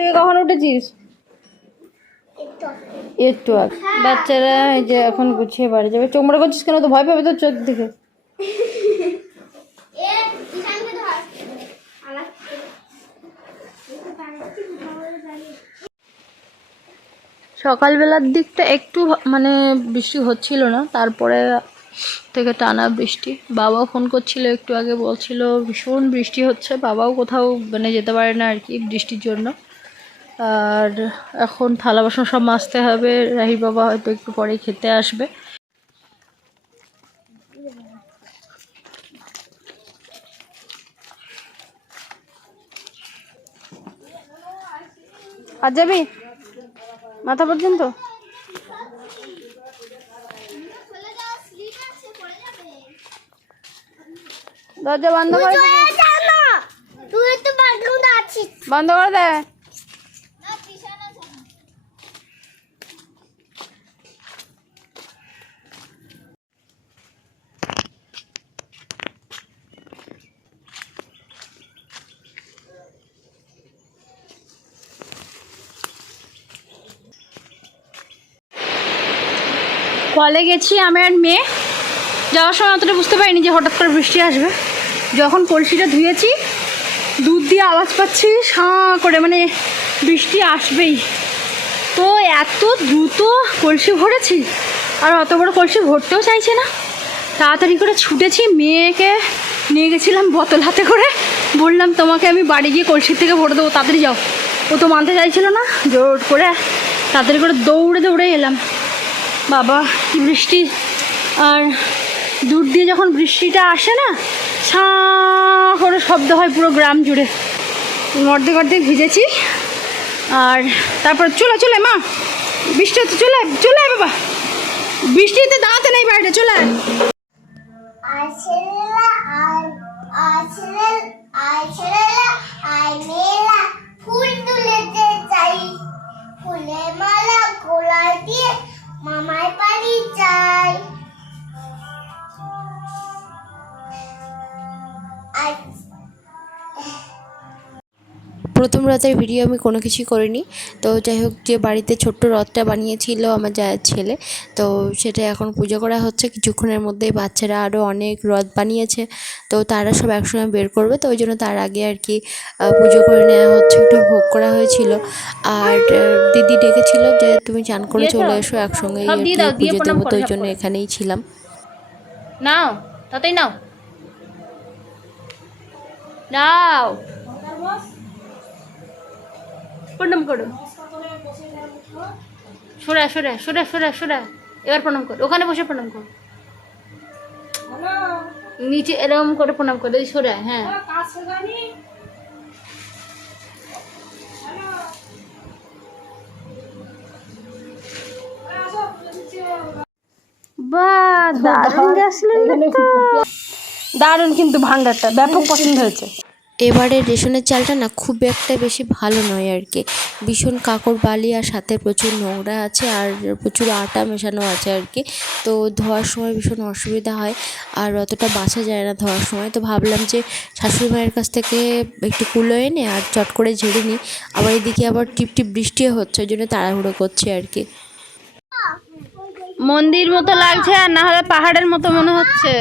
থেকে কখন উঠেছিস? একটু আগে। বাচ্চারা এই যে এখন গুছিয়ে বাড়ি যাবে। চোমড়া করছিস কেন? তো ভয় পাবে তোর চোখ দেখে। সকালবেলার দিকটা একটু মানে বৃষ্টি হচ্ছিল না, তারপরে থেকে টানা বৃষ্টি। বাবাও ফোন করছিল একটু আগে, বলছিল ভীষণ বৃষ্টি হচ্ছে, বাবাও কোথাও মানে যেতে পারে না আর কি বৃষ্টির জন্য। আর এখন থালা বাসন সব মাজতে হবে, রাহির বাবা হয়তো একটু পরেই খেতে আসবে। আর যাবি মাথা পর্যন্ত? দরজা বন্ধ করে বন্ধ করে দে। কলে গেছি আমি আর মেয়ে, যাওয়ার সময় অতটা বুঝতে পারিনি যে হঠাৎ করে বৃষ্টি আসবে। যখন কলসিটা ধুয়েছি দুধ দিয়ে আওয়াজ পাচ্ছি সাঁ করে, মানে বৃষ্টি আসবেই। তো এত দ্রুত কলসি ভরেছি, আর অত বড় কলসি ভরতেও চাইছে না। তাড়াতাড়ি করে ছুটেছি, মেয়েকে নিয়ে গেছিলাম বোতল হাতে করে, বললাম তোমাকে আমি বাড়ি গিয়ে কলসির থেকে ভরে দেবো, তাড়াতাড়ি যাও। ও তো মানতে চাইছিল না, জোর করে তাড়াতাড়ি করে দৌড়ে দৌড়ে এলাম। বাবা কি বৃষ্টি! আর দূর দিয়ে যখন বৃষ্টিটা আসে না, ছাঁ করে শব্দ হয় পুরো গ্রাম জুড়ে। অর্ধেক অর্ধেক ভিজেছি। আর তারপর চলে চলে মা, বৃষ্টি হচ্ছে, চলে চলে বাবা, বৃষ্টিতে দাঁড়াতে নেই বাইরে, চলে ফুল তুলেতে চাই, ফুলের মালা গোলায় দিয়ে মামার বাড়ি যাই। প্রথম রাতের ভিডিও আমি কোনো কিছুই করিনি। তো যাই হোক, যে বাড়িতে ছোট্ট রথটা বানিয়েছিল আমার জায়ের ছেলে, তো সেটা এখন পুজো করা হচ্ছে। কিছুক্ষণের মধ্যেই বাচ্চারা আরও অনেক রথ বানিয়েছে, তো তারা সব একসঙ্গে বের করবে। তো ওই জন্য তার আগে আর কি পুজো করে নেওয়া হচ্ছে, একটু ভোগ করা হয়েছিল। আর দিদি ডেকেছিল যে তুমি চান করে চলে এসো, একসঙ্গেই আর কি পুজো দেবো। তো ওই জন্য এখানেই ছিলাম। নাও তাতেই নাও নাও, প্রণাম করো, সরে সরে সরে সরে সরে, এবার প্রণাম কর, ওখানে বসে প্রণাম কর, নিচে এরকম করে প্রণাম করে সরে। হ্যাঁ বাহ, দারুণ গেছিলেন, দারুণ, কিন্তু ভান্ডারটা ব্যাপক পছন্দ হয়েছে। এবারে রেশনের চালটা না খুব একটা বেশি ভালো নয় আর কি, ভীষণ কাকড় বালি, আর সাথে প্রচুর নোংরা আছে, আর প্রচুর আটা মেশানো আছে আর কি। তো ধোয়ার সময় ভীষণ অসুবিধা হয়, আর অতটা বাছা যায় না ধোয়ার সময়। তো ভাবলাম যে শাশুড়ি মায়ের কাছ থেকে একটু কুলো এনে আর চট করে ঝেড়ে নিই। আবার এদিকে আবার টিপ টিপ বৃষ্টিও হচ্ছে, ওই জন্য তাড়াহুড়ো করছি আর কি। মন্দির মতো লাগছে, আর না হলে পাহাড়ের মতো মনে হচ্ছে,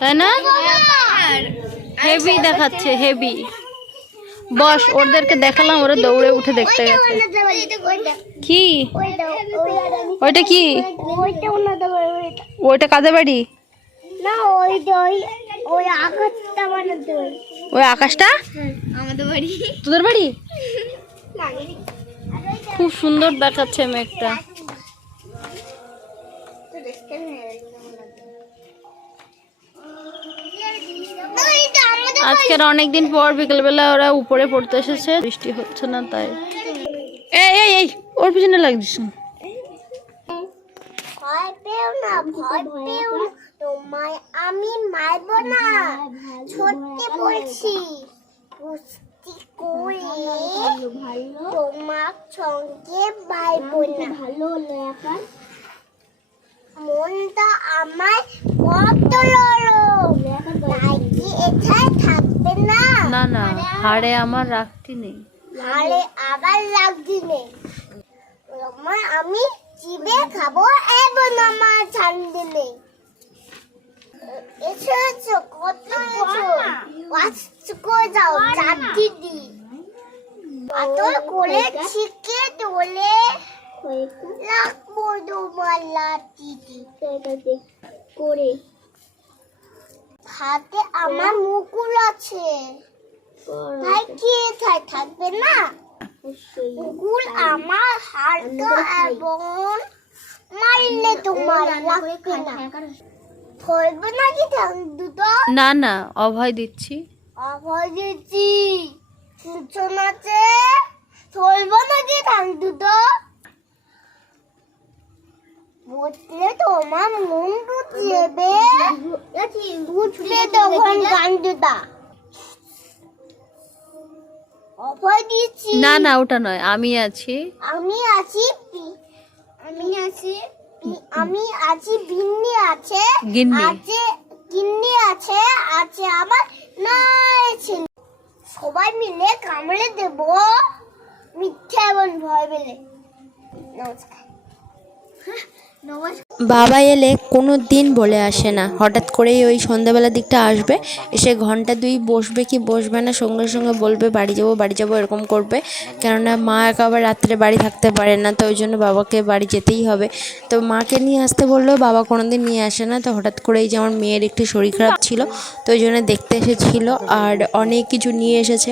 তাই না? হেভি দেখাচ্ছে, হেভি। বস, ওদেরকে দেখালাম, ওরা দৌড়ে উঠে দেখতে গেছে। কি ওইটা? কি ওইটা? কাদের বাড়ি? ওই আকাশটা আমাদের বাড়ি, তোদের বাড়ি? খুব সুন্দর দেখাচ্ছে মেঘটা। আজকের অনেকদিন পর বিকেলবেলা ওরা উপরে পড়তে এসেছে, বৃষ্টি হচ্ছে না তাই। এই এই এই, ওর পিছনে লাগছিস। ভয় পেও না, ভয় পেও না, তোমায় আমি মারব না, সত্যি বলছি। কুস্তি করে তোমার সঙ্গে মারব না। ভালো হলো, এখন মনটা আমার কত নরম, তাই কি এটাই থাকবে না? না না, হাড়ে আমার রাখতে নেই। আরে আবার লাগছি নেই তোমার আমি চিবে খাবো এবং আমার ঠান্ডে নেই এসো এসো কত এসো ওয়াচ করে যাও চারটি দি পাতল করে ছিকে তোলে রাখবো তোমার লাঠি করে হাতে আমার মুকুল আছে ভাই কি থাকবে না মুকুল আমার হালকা এবং মারলে তোমার লাগবে না ধরবে নাকি ঠ্যাং দুটো না না অভয় দিচ্ছি অভয় দিচ্ছি সূচনাতে ধরবে নাকি ঠ্যাং দুটো বুঝলে তোমার মন বুঝবে বুঝলে তখন গান দুটা অভয় দিচ্ছি না না ওটা নয় আমি আছি আমি আছি আমি আছি বিন্নি আছে গিন্নি। আছে গিন্নি আছে আছে আমার নাই ছেলে সবাই মিলে কামড়ে দেব মিথ্যা এবং ভয় পেলে নমস্কার নমস্কার বাবা এলে কোনো দিন বলে আসে না, হঠাৎ করেই ওই সন্ধ্যাবেলার দিকটা আসবে, এসে ঘন্টা দুই বসবে কি বসবে না, সঙ্গে সঙ্গে বলবে বাড়ি যাবো এরকম করবে। কেননা মা একা আবার রাত্রে বাড়ি থাকতে পারে না, তো ওই জন্য বাবাকে বাড়ি যেতেই হবে। তো মাকে নিয়ে আসতে বললেও বাবা কোনো দিন নিয়ে আসে না। তো হঠাৎ করেই যে আমার মেয়ের একটু শরীর খারাপ ছিল, তো ওই জন্য দেখতে এসেছিলো। আর অনেক কিছু নিয়ে এসেছে,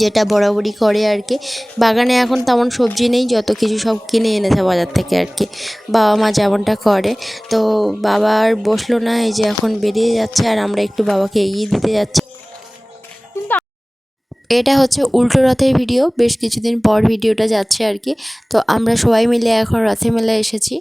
যেটা বরাবরই করে আর কি। বাগানে এখন তেমন সবজি নেই, যত কিছু সব কিনে এনেছে বাজার থেকে আর কি, বাবা মা যেমনটা করে। তো বাবা আর বসলো না, এই যে এখন বেরিয়ে যাচ্ছে, আর আমরা একটু বাবাকে এগিয়ে দিতে যাচ্ছি। এটা হচ্ছে উল্টো রথের ভিডিও, বেশ কিছুদিন পর ভিডিওটা যাচ্ছে আর কি। তো আমরা সবাই মিলে এখন রথের মেলায় এসেছি।